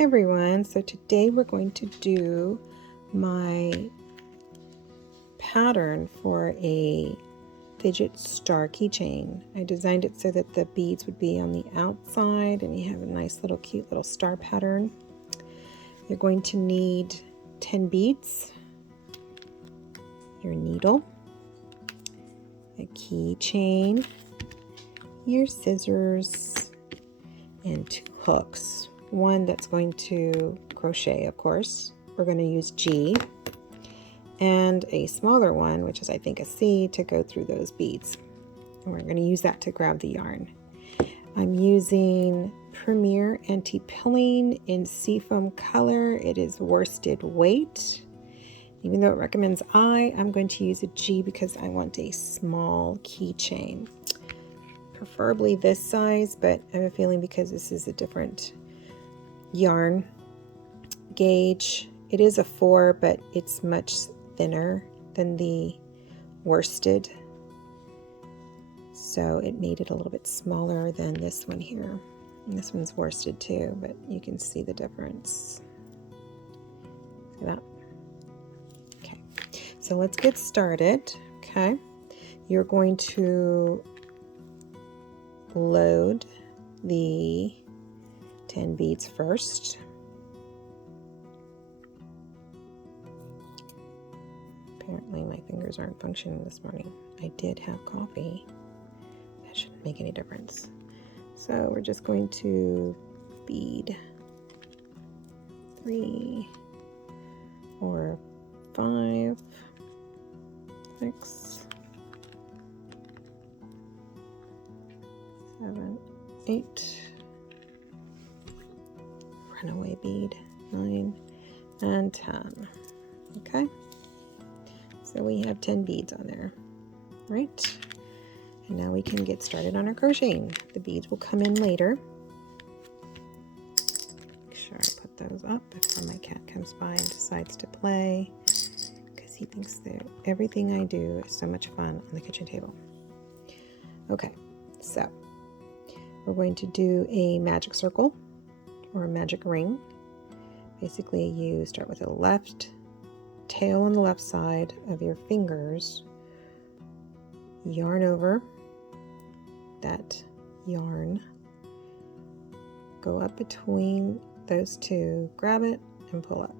Everyone, so today we're going to do my pattern for a Fidget Star Keychain. I designed it so that the beads would be on the outside and you have a nice little cute little star pattern. You're going to need 10 beads, your needle, a keychain, your scissors, and 2 hooks. One that's going to crochet, of course. We're going to use G, and a smaller one, which is I think a C, to go through those beads. And we're going to use that to grab the yarn. I'm using Premier Anti-Pilling in Seafoam color. It is worsted weight. Even though it recommends I, I'm going to use a G because I want a small keychain. Preferably this size, but I have a feeling because this is a different yarn gauge. It is a 4, but it's much thinner than the worsted, so it made it a little bit smaller than this one here. And this one's worsted too, but you can see the difference. See that? Okay, so let's get started. Okay, you're going to load the 10 beads first. Apparently my fingers aren't functioning this morning. I did have coffee. That shouldn't make any difference. So we're just going to bead 3, 4, 5, 6, 7, 8, runaway bead 9, and 10. Okay, so we have 10 beads on there, right? And now we can get started on our crocheting. The beads will come in later. Make sure I put those up before my cat comes by and decides to play, because he thinks that everything I do is so much fun on the kitchen table. Okay, so we're going to do a magic circle or a magic ring. Basically, you start with the left tail on the left side of your fingers, yarn over that yarn, go up between those two, grab it, and pull up.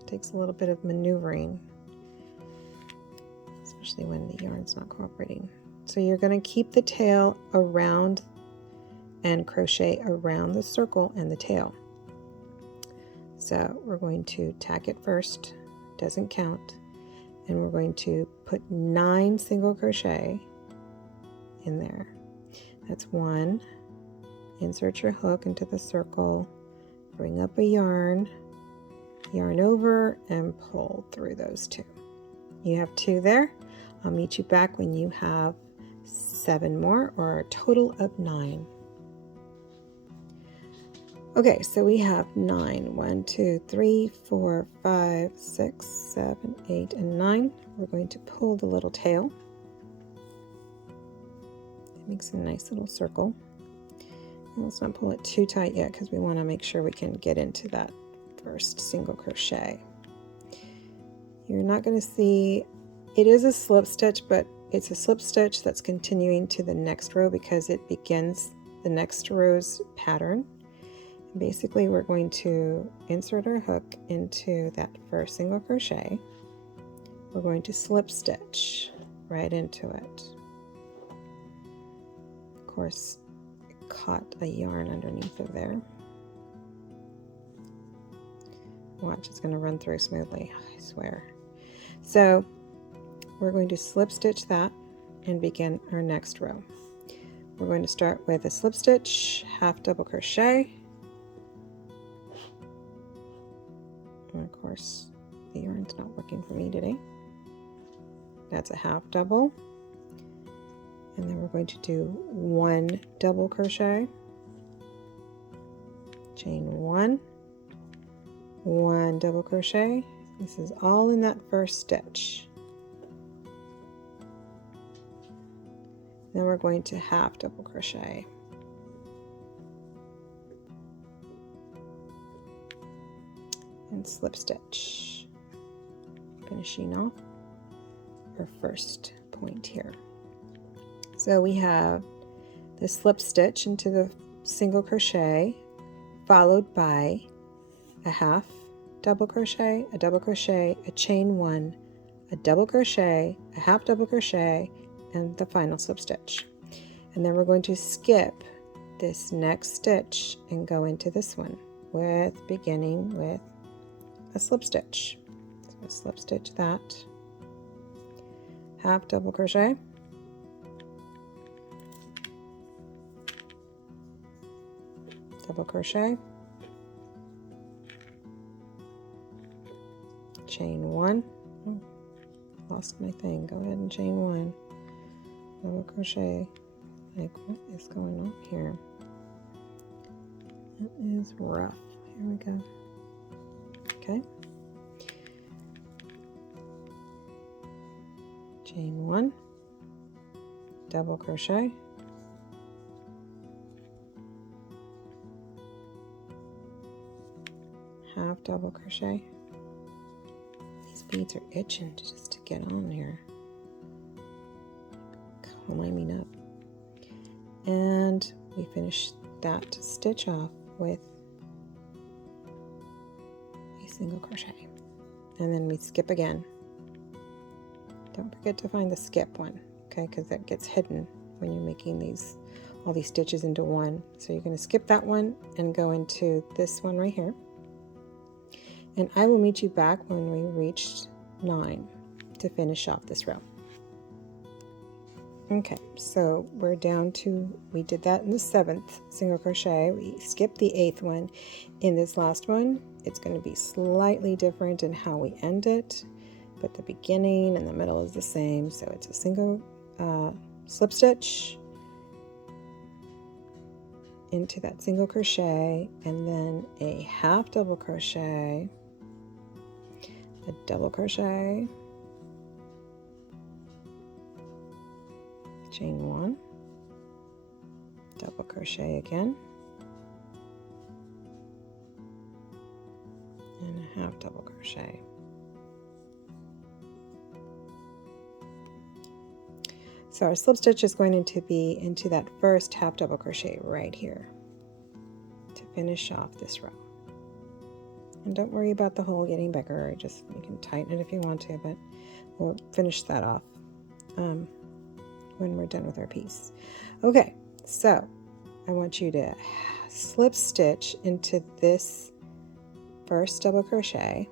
It takes a little bit of maneuvering, especially when the yarn's not cooperating. So you're going to keep the tail around and crochet around the circle and the tail. So we're going to tack it first, doesn't count, and we're going to put 9 single crochet in there. That's 1. Insert your hook into the circle, bring up a yarn, yarn over, and pull through those 2. You have 2 there. I'll meet you back when you have 7 more, or a total of 9. Okay, so we have 9. 1, 2, 3, 4, 5, 6, 7, 8, and 9. We're going to pull the little tail. It makes a nice little circle. And let's not pull it too tight yet, because we want to make sure we can get into that first single crochet. You're not going to see, it is a slip stitch, but it's a slip stitch that's continuing to the next row because it begins the next row's pattern. Basically, we're going to insert our hook into that first single crochet. We're going to slip stitch right into it. Of course, it caught a yarn underneath of there. Watch, it's going to run through smoothly, I swear. So we're going to slip stitch that and begin our next row. We're going to start with a slip stitch, half double crochet. And of course, the yarn's not working for me today. That's a half double. And then we're going to do 1 double crochet, chain 1, 1 double crochet. This is all in that first stitch. Then we're going to half double crochet. and slip stitch, finishing off our first point here. So we have the slip stitch into the single crochet, followed by a half double crochet, a chain one, a double crochet, a half double crochet, and the final slip stitch. And then we're going to skip this next stitch and go into this one beginning with a slip stitch. So slip stitch that, half double crochet, double crochet, chain one. Oh, lost my thing. Go ahead and chain one, double crochet. Like, what is going on here? That is rough. Here we go. Okay. Chain one, double crochet, half double crochet. These beads are itching just to get on here, climbing up. And we finish that stitch off with a single crochet, and then we skip again. Don't forget to find the skip one, okay, because that gets hidden when you're making all these stitches into one. So you're going to skip that one and go into this one right here, and I will meet you back when we reach 9 to finish off this row. Okay, so we're down to, we did that in the 7th single crochet. We skipped the 8th one. In this last one, it's going to be slightly different in how we end it, but the beginning and the middle is the same. So it's a single slip stitch into that single crochet, and then a half double crochet, a double crochet, chain one, double crochet again, and a half double crochet. So our slip stitch is going to be into that first half double crochet right here to finish off this row. And don't worry about the hole getting bigger, you can tighten it if you want to, but we'll finish that off when we're done with our piece. Okay, so I want you to slip stitch into this first double crochet,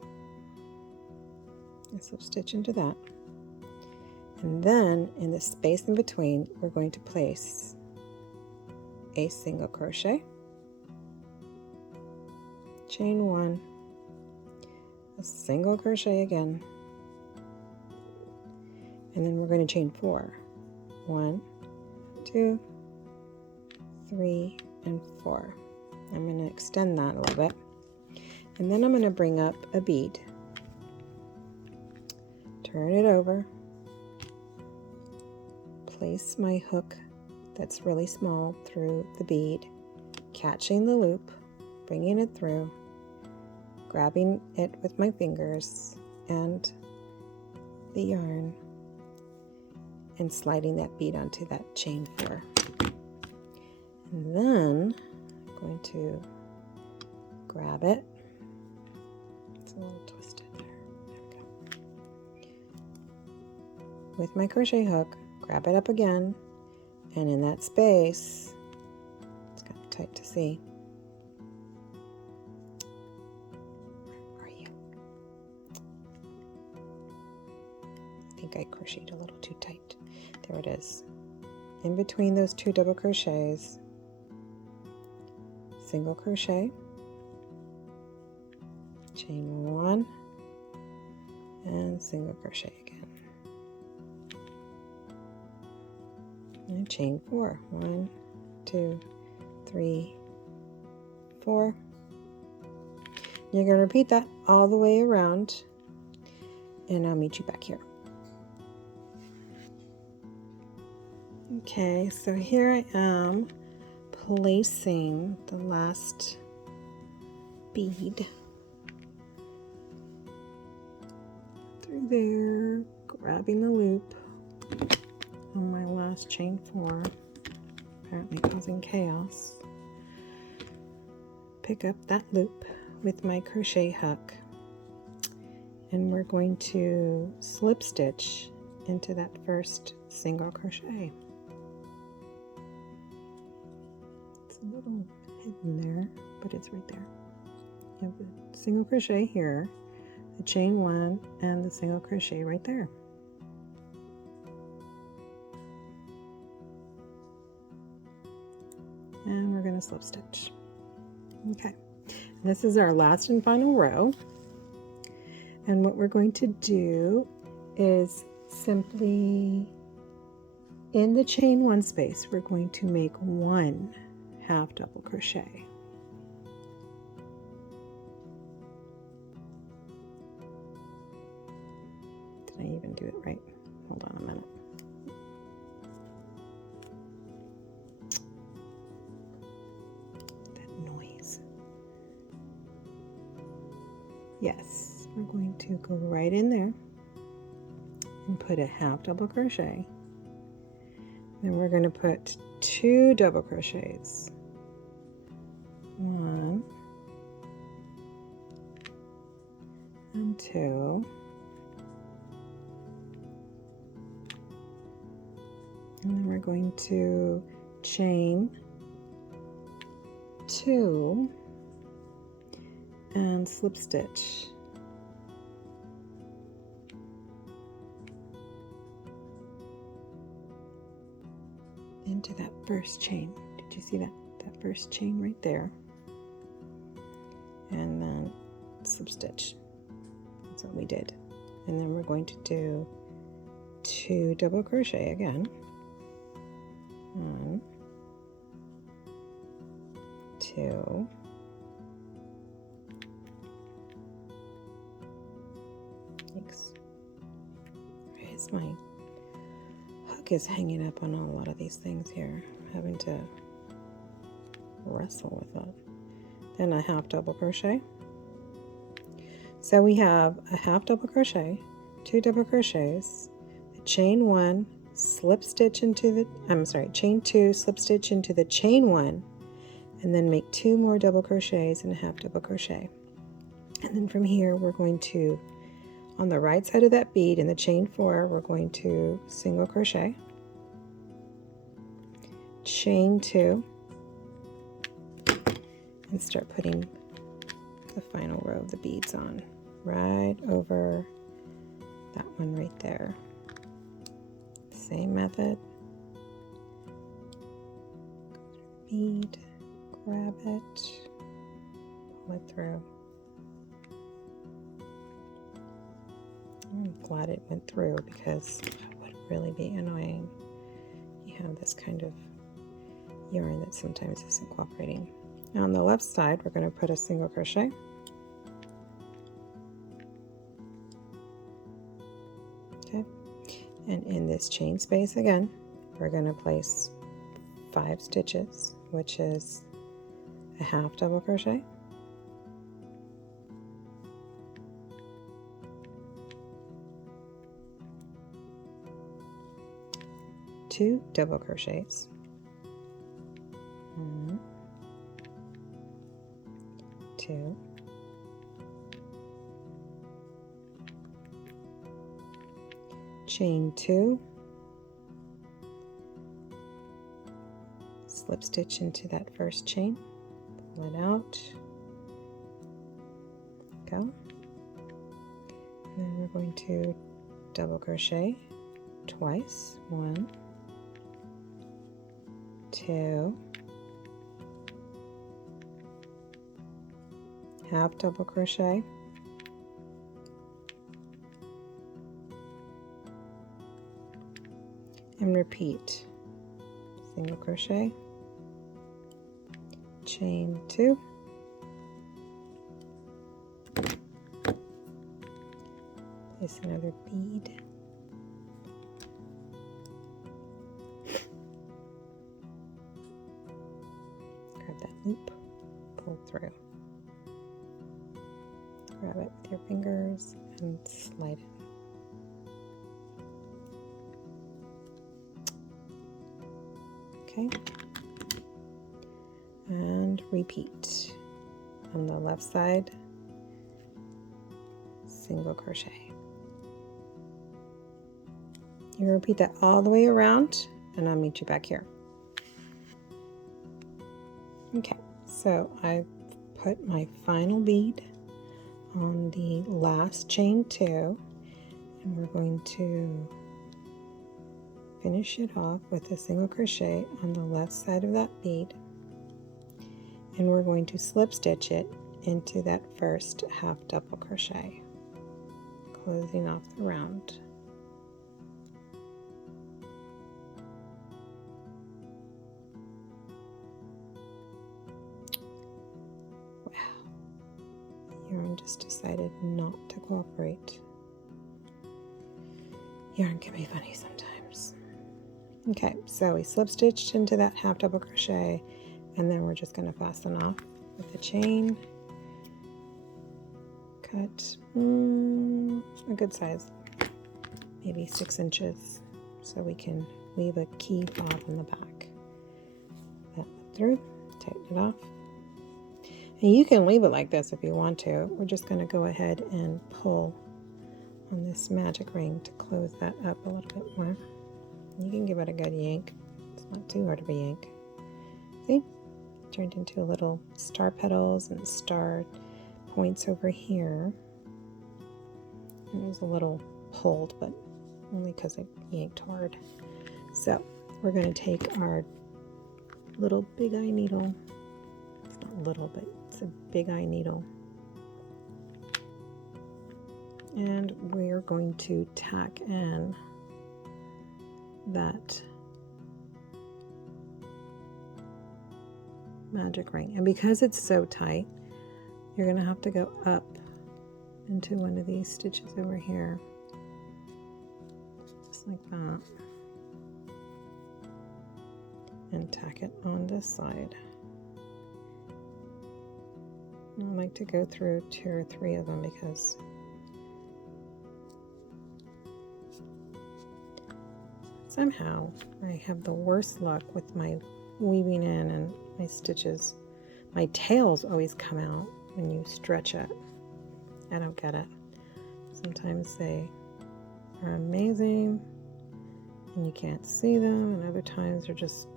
and slip stitch into that, and then in the space in between we're going to place a single crochet, chain one, a single crochet again, and then we're going to chain 4. 1, 2, 3, and 4. I'm going to extend that a little bit, and then I'm going to bring up a bead, turn it over, place my hook that's really small through the bead, catching the loop, bringing it through, grabbing it with my fingers and the yarn, and sliding that bead onto that chain 4. And then I'm going to grab it. It's a little twisted there. There we go. With my crochet hook, grab it up again, and in that space, it's kind of tight to see. Where are you? I think I crocheted a little too tight. There it is. In between those 2 double crochets, single crochet, chain 1, and single crochet again, and chain 4. 1, 2, 3, 4. You're going to repeat that all the way around, and I'll meet you back here. Okay, so here I am placing the last bead through there, grabbing the loop on my last chain 4, apparently causing chaos. Pick up that loop with my crochet hook, and we're going to slip stitch into that first single crochet. It's a little hidden there, but it's right there. You have the single crochet here, the chain 1, and the single crochet right there. And we're going to slip stitch. Okay, this is our last and final row, and what we're going to do is simply in the chain 1 space we're going to make 1 half double crochet. Did I even do it right? Hold on a minute. Yes, we're going to go right in there and put a half double crochet. Then we're going to put 2 double crochets. 1 and 2. And then we're going to chain 2 and slip stitch. Into that first chain. Did you see that? That first chain right there. And then slip stitch. That's what we did. And then we're going to do 2 double crochet again. 1, 2, Where's my hook is hanging up on a lot of these things here. I'm having to wrestle with it. Then a half double crochet. So we have a half double crochet, 2 double crochets, a chain 1, slip stitch into the, chain 2, slip stitch into the chain 1, and then make 2 more double crochets and a half double crochet. And then from here we're going to, on the right side of that bead in the chain 4, we're going to single crochet, chain 2, and start putting the final row of the beads on right over that one right there. Same method. Bead, grab it, pull it through. I'm glad it went through because it would really be annoying. You have this kind of yarn that sometimes isn't cooperating. Now on the left side, we're going to put a single crochet. Okay, and in this chain space again, we're going to place 5 stitches, which is a half double crochet, 2 double crochets, 1, 2, chain 2, slip stitch into that first chain, pull it out, go, and then we're going to double crochet twice, 1, 2, half double crochet, and repeat, single crochet, chain 2, place another bead, grab that loop, pull through, grab it with your fingers and slide it Okay, and repeat. On the left side, single crochet. You repeat that all the way around, and I'll meet you back here. Okay, so I've put my final bead on the last chain 2, and we're going to finish it off with a single crochet on the left side of that bead, and we're going to slip stitch it into that first half double crochet, closing off the round. Yarn just decided not to cooperate. Yarn can be funny sometimes. Okay, so we slip stitched into that half double crochet, and then we're just going to fasten off with the chain. Cut a good size, maybe 6 inches, so we can leave a key fob in the back. That through, tighten it off. And you can leave it like this if you want to. We're just going to go ahead and pull on this magic ring to close that up a little bit more. You can give it a good yank. It's not too hard of a yank. See? Turned into little star petals and star points over here. And it was a little pulled, but only because I yanked hard. So we're going to take our little big eye needle. It's not little, but it's a big eye needle. And we're going to tack in that magic ring. And because it's so tight, you're going to have to go up into one of these stitches over here. Just like that. And tack it on this side. I like to go through 2 or 3 of them because somehow I have the worst luck with my weaving in and my stitches. My tails always come out when you stretch it. I don't get it. Sometimes they are amazing and you can't see them, and other times they're just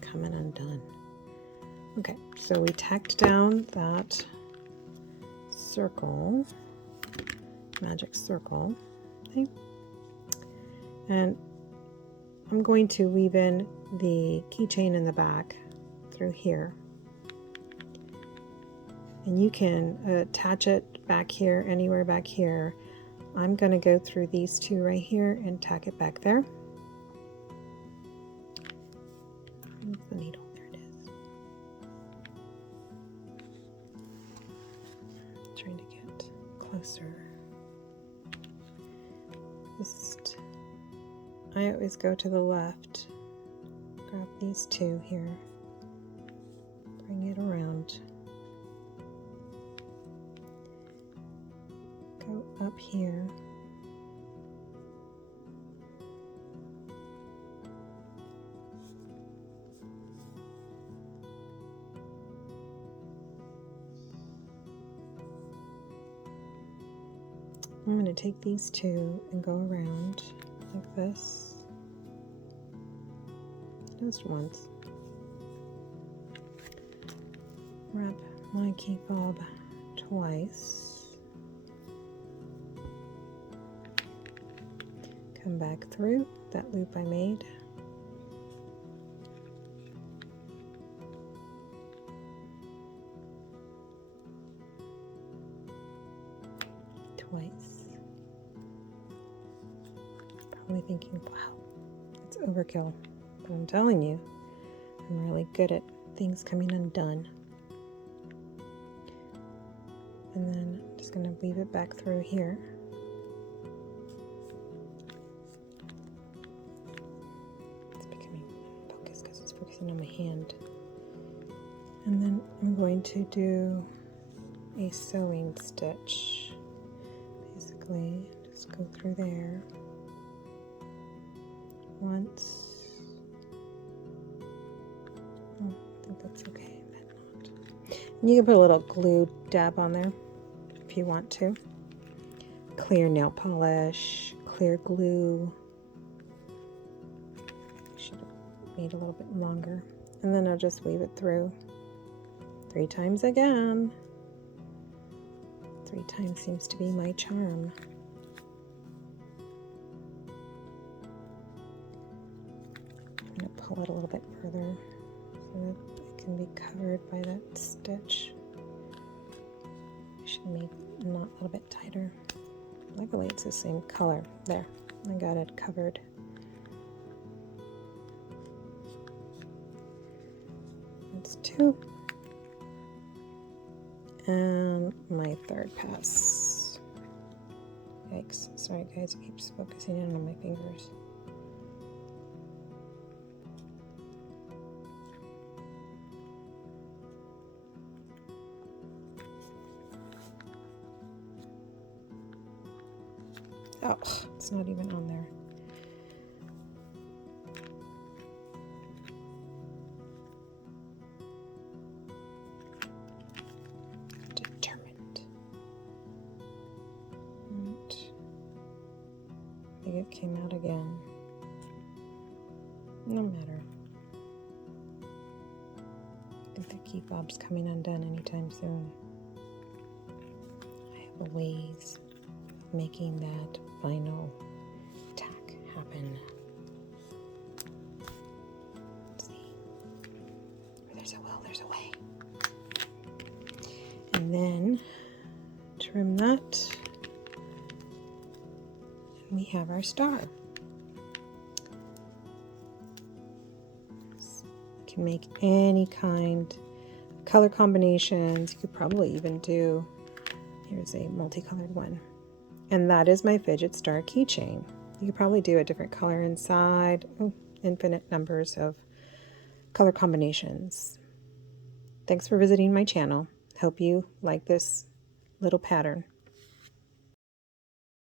coming undone. Okay, so we tacked down that circle, magic circle, okay? And I'm going to weave in the keychain in the back through here. And you can attach it back here, anywhere back here. I'm going to go through these 2 right here and tack it back there. Where's the needle? There it is. Trying to get closer. I always go to the left. Grab these 2 here. Bring it around. Go up here. I'm going to take these 2 and go around like this. Just once. Wrap my key fob twice. Come back through that loop I made. Twice. Probably thinking, wow, that's overkill. But I'm telling you, I'm really good at things coming undone. And then I'm just going to weave it back through here. It's becoming focused because it's focusing on my hand. And then I'm going to do a sewing stitch. Basically, just go through there once, think that's okay, but not. And you can put a little glue dab on there if you want to. Clear nail polish, clear glue. Should have made a little bit longer. And then I'll just weave it through 3 times again. 3 times seems to be my charm. I'm going to pull it a little bit further so that it can be covered by that stitch. I should make a knot a little bit tighter. Luckily it's the same color. There, I got it covered. That's 2. And my 3rd pass. Yikes, sorry guys, it keeps focusing in on my fingers. Oh, it's not even on there. Determined. Right. I think it came out again. No matter. I think the key fob's coming undone anytime soon. I have a ways of making that final attack happen. Let's see. Where there's a will, there's a way. And then trim that. And we have our star. So you can make any kind of color combinations. You could probably even do, here's a multicolored one. And that is my Fidget Star Keychain. You could probably do a different color inside. Oh, infinite numbers of color combinations. Thanks for visiting my channel. Hope you like this little pattern.